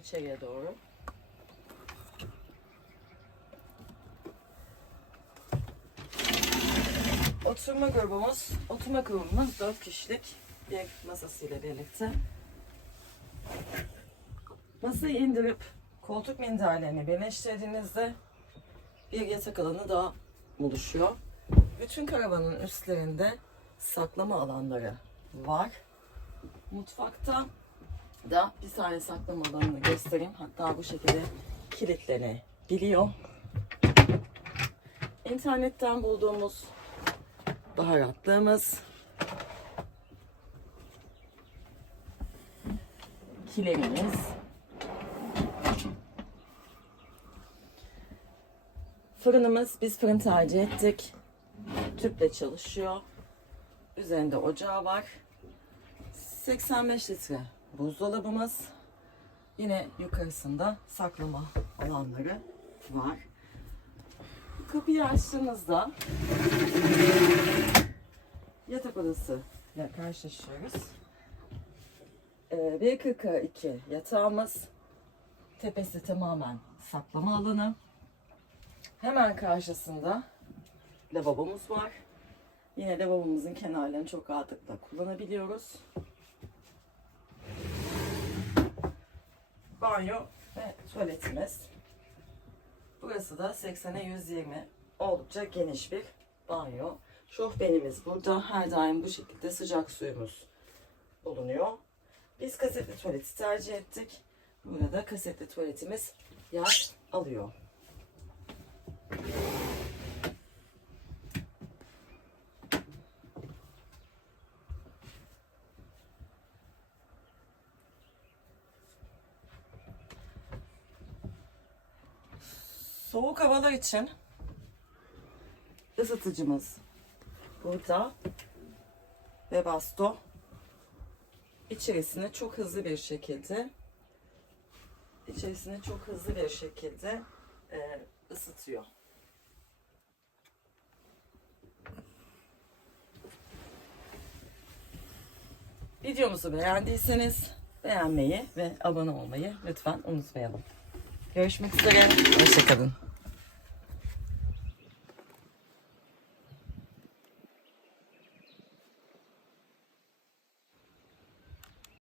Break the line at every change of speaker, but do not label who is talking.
içeriye doğru. Oturma grubumuz, oturma grubumuz 4 kişilik bir masasıyla birlikte. Masayı indirip koltuk minderlerini birleştirdiğinizde bir yatak alanı daha oluşuyor. Bütün karavanın üstlerinde saklama alanları var. Mutfakta da bir tane saklama alanını göstereyim. Hatta bu şekilde kilitlenebiliyor. İnternetten bulduğumuz baharatlığımız, kilemimiz, fırınımız, biz fırın tercih ettik. Tüple çalışıyor. Üzerinde ocağı var. 85 litre buzdolabımız. Yine yukarısında saklama alanları var. Kapıyı açtığınızda yatak odası ile karşılaşıyoruz. Ee, 1.42 yatağımız. Tepesi tamamen saklama alanı. Hemen karşısında lavabomuz var. Yine lavabomuzun kenarlarını çok rahatlıkla kullanabiliyoruz. Banyo ve tuvaletimiz. Burası da 80'e 120 oldukça geniş bir banyo. Şofbenimiz burada. Her daim bu şekilde sıcak suyumuz bulunuyor. Biz kasetli tuvaleti tercih ettik. Burada kasetli tuvaletimiz yer alıyor. Soğuk havalar için ısıtıcımız burada ve basto içerisine çok hızlı bir şekilde içerisine çok hızlı bir şekilde e, ısıtıyor. Videomuzu beğendiyseniz beğenmeyi ve abone olmayı lütfen unutmayalım. Görüşmek üzere. Hoşçakalın.